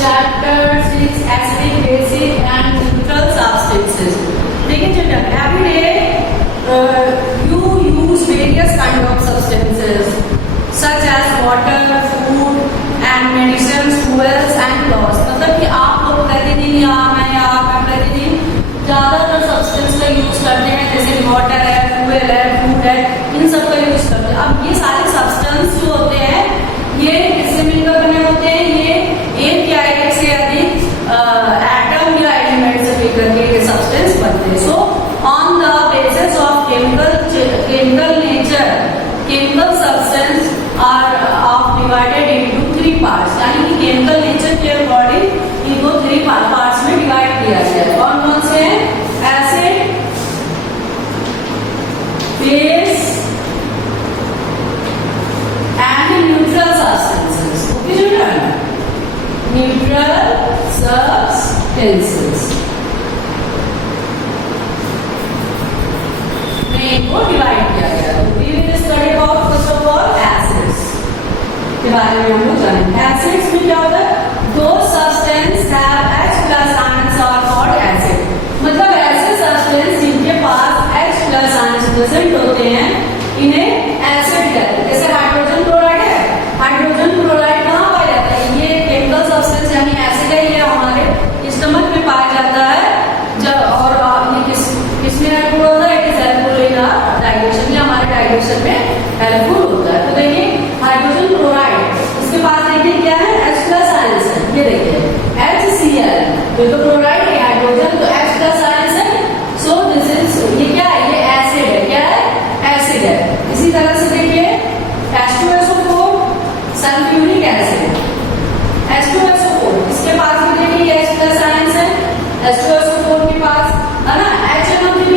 Chapter 6 Acidic, basic and neutral substances. देखिए children, every day you use various kind of substances such as water, food and medicines, fuels and clothes. मतलब कि आप लोग प्रतिदिन या मैं प्रतिदिन ज्यादातर सब्सटेंस का यूज करते हैं, जैसे वाटर है, फ्यूल है, फूड है, इन सब का यूज करते हैं. अब ये सारे सब्सटेंस जो होते हैं ये किससे मिलकर बने होते हैं? ये एक या एक से अधिक एटम या एलिमेंट से मिलकर के ये सब्सटेंस बनते हैं. So on the basis of chemical nature, chemical substance are of divided into 3 parts. यानी कि केमिकल नेचर के अकॉर्डिंग इनको 3 पार्ट्स में डिवाइड किया गया है. कौन कौन से हैं? Acid, base and neutral substances. Okay, children? Neutral substances. में इनको डिवाइड किया गया है. We will study about first of all acids के बारे में हम लोग जानेंगे. Acids में क्या होता है? Those substances have H plus ions are called acid. मतलब ऐसे substance जिनके पास H plus ions प्रेजेंट होते हैं इन्हें एसिड कहते हैं. जैसे हाइड्रोजन क्लोराइड है. हाइड्रोजन क्लोराइड कहाँ पाया जाता है? ये केमिकल सब्सटेंस यानी एसिड है. ये हमारे स्टमक में पाया जाता है. जब और ये किसमें हेल्पफुल होता है? It is helpful in digestion. ये हमारे डाइजेशन में हेल्पफुल होता है. तो देखिए हाइड्रोजन क्लोराइड, इसके पास देखिए क्या है? H प्लस आयंस है. ये देखिए HCl, ये तो क्लोराइड है, हाइड्रोजन तो H प्लस आयंस है. सो दिस इज, ये क्या है? ये एसिड है. क्या है? एसिड है. इसी तरह से देखिए H2SO4 सल्फ्यूरिक एसिड. H2SO4 इसके पास भी देखिए H प्लस आयंस है. H2SO4 के पास है ना HNO3.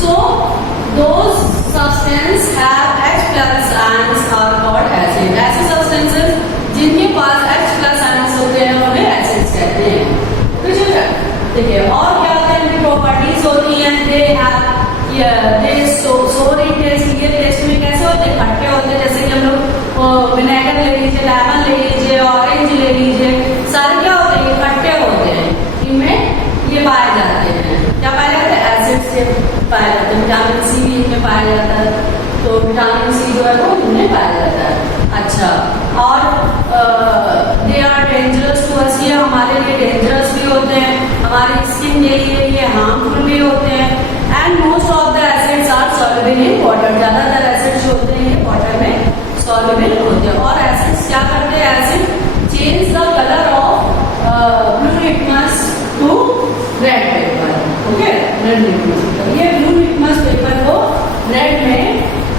So those substances have H plus ions are called acid. ऐसे substances जिनके पास H plus ions होते हैं उन्हें acids कहते हैं. देखिए और क्या होता है? इनकी प्रॉपर्टीज होती हैं. दे हैव सोर इन टेस्ट. ये टेस्ट में कैसे होते हैं? खट्टे होते हैं. जैसे कि हम लोग विनेगर ले लीजिए, लेमन ले लीजिए, ऑरेंज ले लीजिए, सारे क्या होते हैं? ये खट्टे होते हैं. इनमें ये पाए जाते हैं. क्या पाए जाते हैं? एसिड से पाया जाता है. विटामिन सी भी इनमें पाया जाता है. तो विटामिन सी जो है वो इनमें पाया जाता है. अच्छा, और they are dangerous to us. ये हमारे लिए डेंजरस भी होते हैं, हमारी स्किन के लिए ये हार्मफुल भी होते हैं. And most of the acids are soluble in water. ज्यादातर एसिड्स जो होते हैं ये वाटर में सॉल्युबल होते हैं. और एसिड्स क्या करते हैं? Acid change the colour of blue litmus to red paper. Okay, red litmus. ये ब्लू लिटमस पेपर को रेड में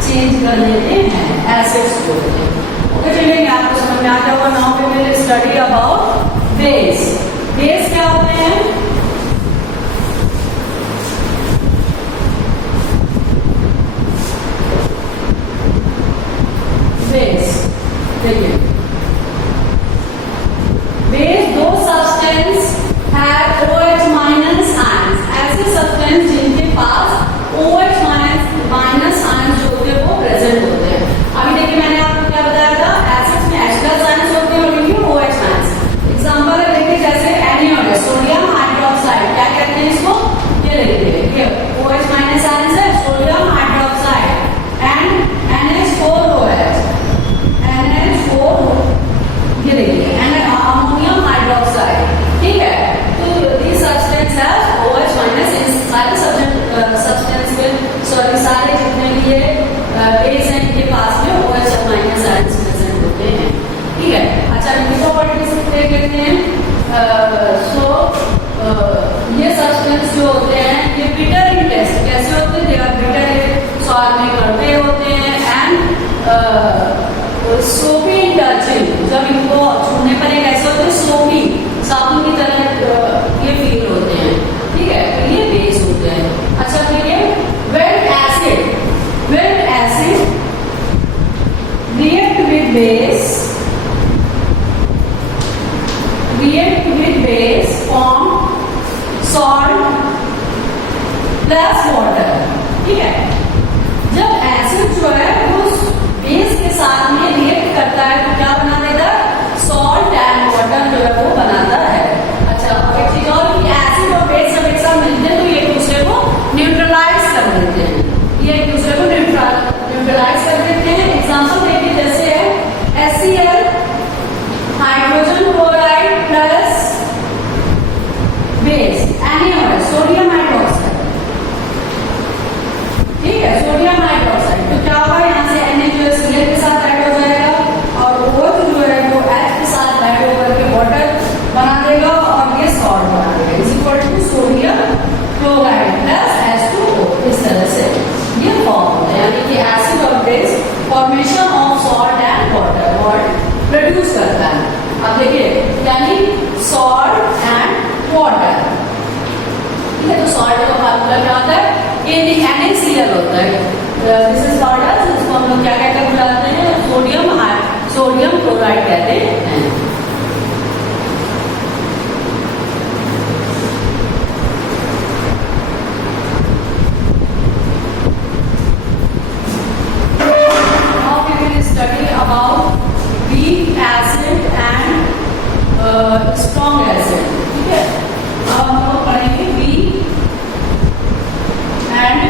चेंज कर देते हैं एसिड्स को. ओके, चलिए आपको समझ में आ जाएगा. Now we will study about base. Base क्या होते हैं? बेस देखिए, base do substance have OH minus ions. ऐसे सब्सटेंस जिनके पास OH माइनस आयंस जो होते हैं वो प्रेजेंट होते हैं. अभी देखिए मैंने आपको क्या बताया था? एसिड्स में H प्लस आयंस होते हैं और इनमें OH आयंस. एग्जांपल है देखिए, जैसे NaOH, सोडियम हाइड्रोक्साइड. क्या कहते हैं इसको? ये देखिए OH माइनस आयंस है, सोडियम हाइड्रोक्साइड एंड NH4OH. ये देखिए अमोनियम हाइड्रोक्साइड. ठीक है, तो ये सब्सटेंस है OH माइनस. इस सारे सब्सटेंस में सारे जितने भी ये बेस हैं इनके पास में OH माइनस आयंस प्रेजेंट होते हैं. ठीक है. अच्छा, इनकी प्रॉपर्टीज देख लेते हैं. सो ये सब्सटेंस जो होते हैं ये बिटर इन टेस्ट. कैसे होते हैं? They are bitter. स्वाद में कड़वे होते हैं. एंड सोपी इन टचिंग. जब इनको छूने पर ये कैसे होते हैं? सोपी, साबुन की तरह ये फील होते हैं. ठीक है, ये बेस होते हैं. अच्छा, देखिए wet acid. Wet acid react with base, form salt plus water. ठीक है, जब एसिड जो है वो बेस के साथ में रिएक्ट करता है तो क्या बना देगा? salt and water। ठीक है, तो salt का फार्मूला क्या होता है? NaCl होता है। दिस इज कॉल्ड एज, इसको हम लोग क्या कहकर बुलाते हैं? सोडियम क्लोराइड कहते हैं। Now we will study about weak acid and strong acid। ठीक है, अब हम लोग पढ़ेंगे weak and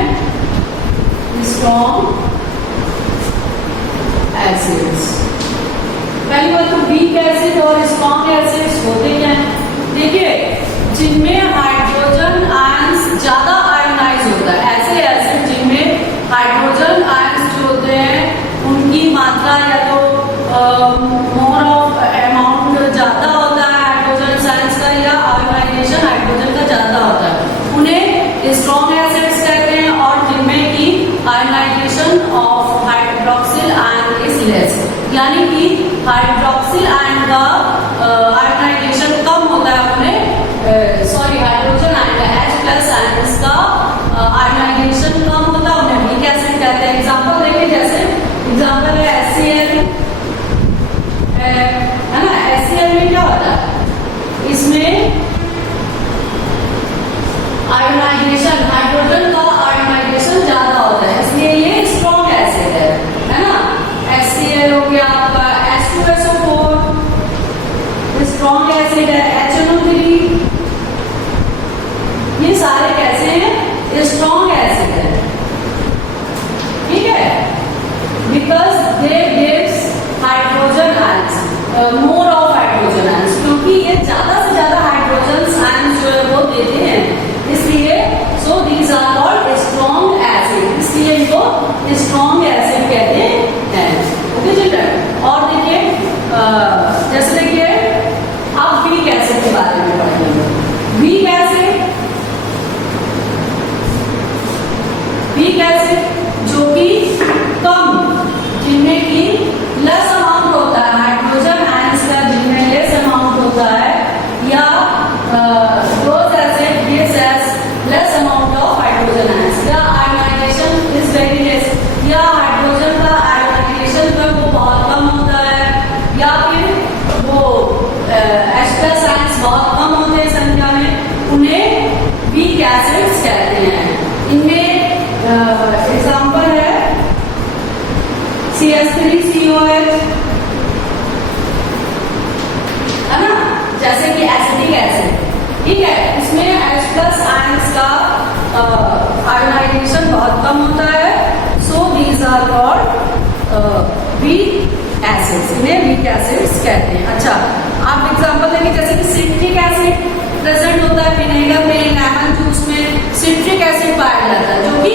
strong acids। पहली बात तो वीक एसिड और स्ट्रॉन्ग एसिड्स होते क्या हैं? देखिए, जिनमें हाइड्रोजन आयंस ज्यादा आयनाइज होता है, ऐसे एसिड जिनमें हाइड्रोजन आयंस जो होते हैं उनकी मात्रा या तो मोर ऑफ अमाउंट ज्यादा होता है हाइड्रोजन आयंस का, या आयनाइजेशन हाइड्रोजन का ज्यादा होता है, उन्हें स्ट्रॉन्ग एसिड्स कहते हैं। और जिनमें की ionisation of hydroxyl ion is less, यानी कि हाइड्रोक्सिल आयन का आयनाइजेशन कम होता है, उन्हें सॉरी हाइड्रोजन आयन का H+ आयन्स का आयनाइजेशन कम होता है, उन्हें वीक एसिड कहते हैं। एग्जांपल देखिए, जैसे एग्जांपल है HCl, है ना? HCl में क्या होता है? इसमें आयनाइजेशन, हाइड्रोजन का आयनाइजेशन ज्यादा होता है, इसलिए ये स्ट्रॉन्ग एसिड है ना? HCl हो गया आपका, H2SO4 स्ट्रॉन्ग एसिड है, HNO3, ये सारे कैसे हैं? स्ट्रॉन्ग एसिड है। ठीक है, because they gives hydrogen ions, more of hydrogen ions, क्योंकि ये ज्यादा से ज्यादा हाइड्रोजन आयंस जो है वो देते हैं, इसलिए so these are called strong acid, इसलिए इनको स्ट्रॉन्ग एसिड कहते हैं। ओके चिल्ड्रन, और देखिए जैसे देखिए अब वीक एसिड के बारे में पढ़ेंगे। वीक एसिड जो कि कम, जिनमें की लेस अमाउंट होता है हाइड्रोजन आयंस का, जिनमें लेस अमाउंट होता है, या those acid gives us less amount of hydrogen ions, या आयनाइजेशन इज वेरी लेस, या हाइड्रोजन का आयनाइजेशन जो है वो बहुत कम होता है, या फिर वो H+ आयंस बहुत कम होते हैं संख्या में, उन्हें वीक एसिड्स कहते हैं। इनमें एग्जाम्पल है CH3COH, है ना? जैसे कि एसिटिक एसिड, ठीक है, इसमें H+ आयंस का आयनाइजेशन बहुत कम होता है, so these are called weak acids, इन्हें वीक एसिड्स कहते हैं। अच्छा, आप एग्जांपल देखिए, जैसे कि सिट्रिक एसिड प्रेजेंट होता है विनेगर में, लेमन जूस में सिट्रिक एसिड पाया जाता है, जो कि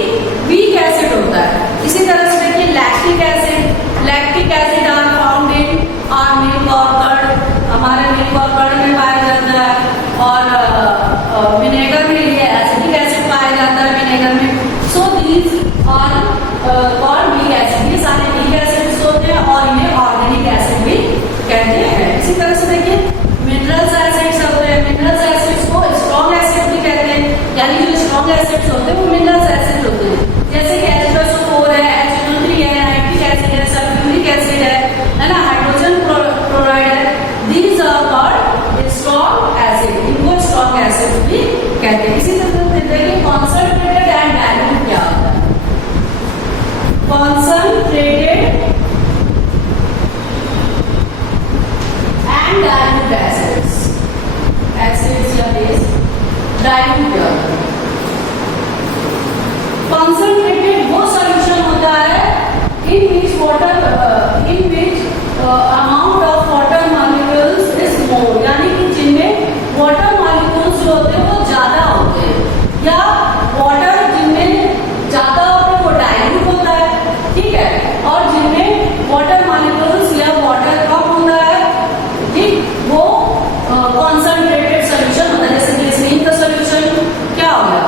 वीक एसिड होता है। इसी तरह से देखिए lactic acid are found in our milk और कर्ड, हमारे मिल्क और कर्ड में पाया जाता है, और विनेगर में ये एसिडिक एसिड पाया जाता है विनेगर में। So these are called weak acid, ये सारे वीक एसिड्स होते हैं और इन्हें ऑर्गेनिक एसिड भी कहते हैं। इसी तरह से देखिए मिनरल्स एसिड्स होते हैं, मिनरल्स एसिड्स को स्ट्रॉन्ग एसिड भी कहते हैं, यानी जो स्ट्रॉन्ग एसिड्स होते हैं वो मिनरल्स एसिड होते हैं, जैसे कि H2SO4 है, HNO3 है, नाइट्रिक एसिड है, सल्फ्यूरिक एसिड है ना, हाइड्रोजन क्लोराइड है, these are called strong acid, इनको स्ट्रॉन्ग एसिड भी कहते हैं। इसी तरह से देखिए कॉन्संट्रेटेड एंड डाइल्यूट क्या होता है? कॉन्संट्रेटेड एंड डाइल्यूट एसिड्स या बेस, डाइल्यूट क्या होता है? कॉन्संट्रेटेड वो सॉल्यूशन होता है in which amount of water molecules is more, यानी कि जिनमें वाटर मॉलिक्यूल्स जो होते हैं वो ज्यादा होते हैं, या वाटर जिनमें ज्यादा होते हैं वो डाइल्यूट होता है, ठीक है, और जिनमें वाटर मॉलिक्यूल्स या वाटर कम होता है, ठीक, वो कॉन्संट्रेटेड सॉल्यूशन होता है। जैसे कि स्लीन का सॉल्यूशन क्या हो गया?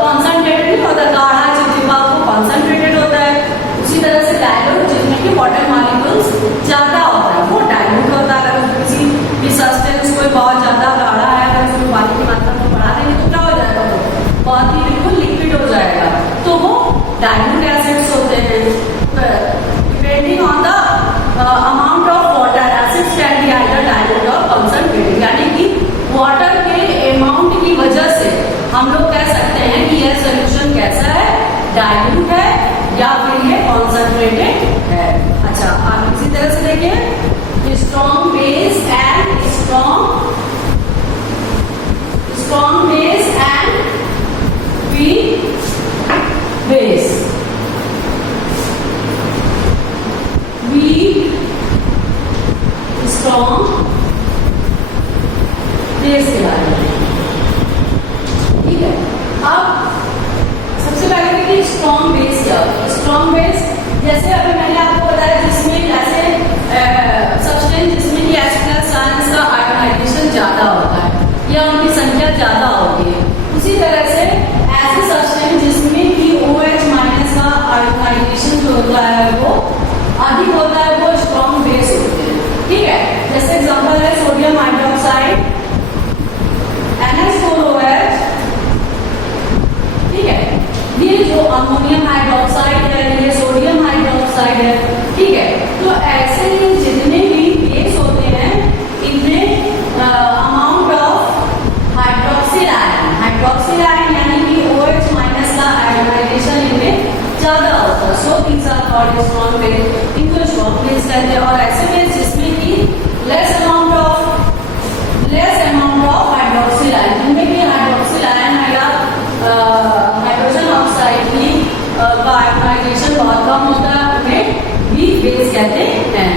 कॉन्संट्रेटेड नहीं होता, गाढ़ा चिपचिपा वो कॉन्संट्रेटेड होता है। उसी तरह से डाइल्यूट जिसमें कि डाइल्यूट है या फिर ये कॉन्सेंट्रेटेड है। अच्छा, आप इसी तरह से देखिए strong base and strong base and weak base. Weak strong base के बारे में, ठीक है। अब सबसे पहले देखिए स्ट्रॉन्ग बेस क्या होता है। स्ट्रॉन्ग बेस जैसे अभी मैंने आपको बताया जिसमें ऐसे सब्सटेंस जिसमें कि H+ आयंस का आयोनाइजेशन ज्यादा होता है या उनकी संख्या ज्यादा होती है, उसी तरह से ऐसे सब्सटेंस जिसमें कि OH- का आयोनाइजेशन जो होता है वो अधिक होता है, वो स्ट्रॉन्ग बेस होते हैं, ठीक है। जैसे एग्जांपल है सोडियम हाइड्रोक्साइड NH4OH, ठीक है। ये जो अमोनियम हाइड्रोक्साइड है, ये सोडियम हाइड्रोक्साइड है, ठीक है। तो ऐसे ही जितने भी बेस होते हैं इनमें अमाउंट ऑफ हाइड्रोक्सिल आयन यानी कि OH- का आयोनाइजेशन इनमें ज्यादा होता है। So these are called strong base, इनको स्ट्रॉन्ग बेस कहते हैं। और ऐसे बेस जिसमें कि less amount of hydroxyl ion, जिनमें कि हाइड्रोक्सिल आयन या हाइड्रोजन ऑक्साइड की का आयोनाइजेशन बहुत कम होता है, उन्हें वीक बेस कहते हैं।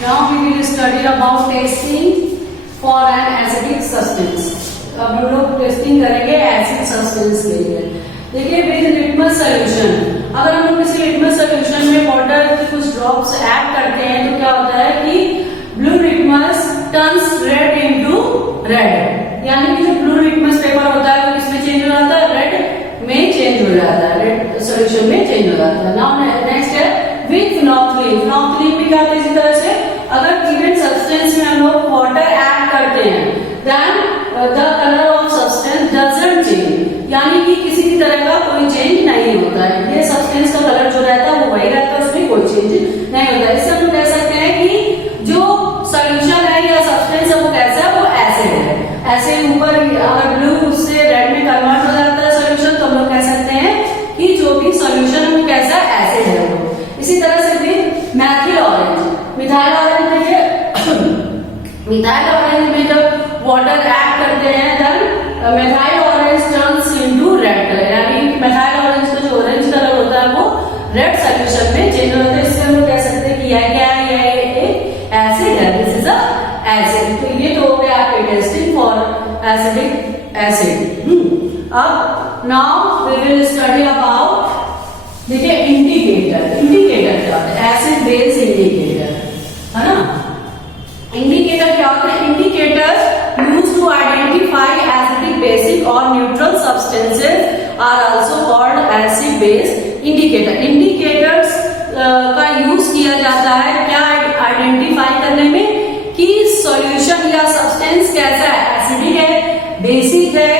Now we will study about testing for an acidic substance. अब हम लोग टेस्टिंग करेंगे एसिड सब्सटेंस के लिए। देखिए विद लिटमस सोल्यूशन, अगर हम लोग किसी लिटमस सोल्यूशन में वाटर के कुछ ड्रॉप्स ऐड करते हैं तो क्या होता है कि blue litmus turns red into red, यानी कि जो ब्लू लिटमस पेपर होता है वो किसमें चेंज हो जाता है, रेड में चेंज हो जाता है, रेड सोल्यूशन में चेंज हो जाता है। नाउ नेक्स्ट है विद फिनोल्फिन। फिनोल्फिन भी क्या होता है इसी तरह से, अगर गिवन सब्सटेंस में हम लोग वाटर ऐड करते हैं then the colour of substance doesn't change, यानी कि किसी भी तरह का कोई चेंज नहीं होता है। ये सब्सटेंस का कलर जो रहता है वो वही रहता है, उसमें कोई चेंज नहीं होता है। इससे हम कह सकते हैं कि जो सोल्यूशन है या सब्सटेंस है वो कैसा है, वो एसिड है। ऐसे ऊपर अगर ब्लू उससे रेड में कन्वर्ट हो जाता है सोल्यूशन, तो हम लोग कह सकते हैं कि जो भी सोल्यूशन है वो कैसा एसिड है वो। इसी तरह से भी मैथिल ऑरेंज, मिथाइल ऑरेंज देखिए मिथाइल ऑरेंज में जब वाटर ऐड करते हैं then methyl orange turns into red colour, यानी मिथाइल ऑरेंज का जो ऑरेंज कलर होता है वो रेड सोल्यूशन में चेंज हो जाता है। इससे हम लोग कह सकते हैं कि यह क्या है, यह एक एसिड है, दिस इज अ एसिड। तो ये तो हो गया आपके टेस्टिंग फॉर एसिडिक एसिड। अब now we will study about, देखिए इंडिकेटर। इंडिकेटर क्या होता है, एसिड बेस इंडिकेटर, है ना। इंडिकेटर क्या होता है, indicator used to identify acidic, basic और neutral substances are also called acid base indicator. Indicators का यूज किया जाता है क्या आइडेंटिफाई करने में कि सॉल्यूशन या सब्सटेंस कैसा है, एसिडिक है, बेसिक है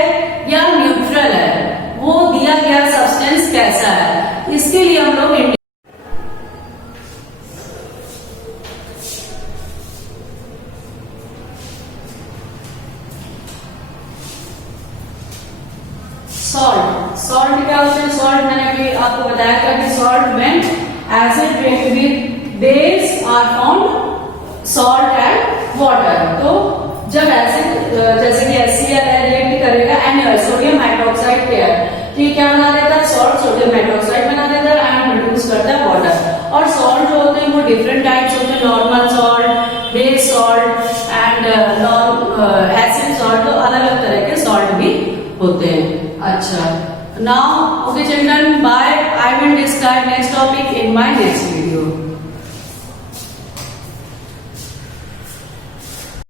या न्यूट्रल है, वो दिया गया सब्सटेंस कैसा है, इसके लिए हम लोग सॉल्ट क्या होता है। सॉल्ट मैंने अभी आपको बताया था कि सॉल्ट में acid with base are found salt and water. तो जब एसिड जैसे कि HCl है रिएक्ट करेगा NaOH सोडियम हाइड्रोक्साइड के तो ये क्या बना देता है, सॉल्ट सोडियम हाइड्रोक्साइड बना देता है एंड रिड्यूस करता है वाटर। और सॉल्ट जो होते हैं वो डिफरेंट टाइप्स होते हैं, normal salt, base salt and acid salt, तो अलग अलग तरह के सॉल्ट भी होते हैं। अच्छा, now okay children, bye. I will describe next topic in my next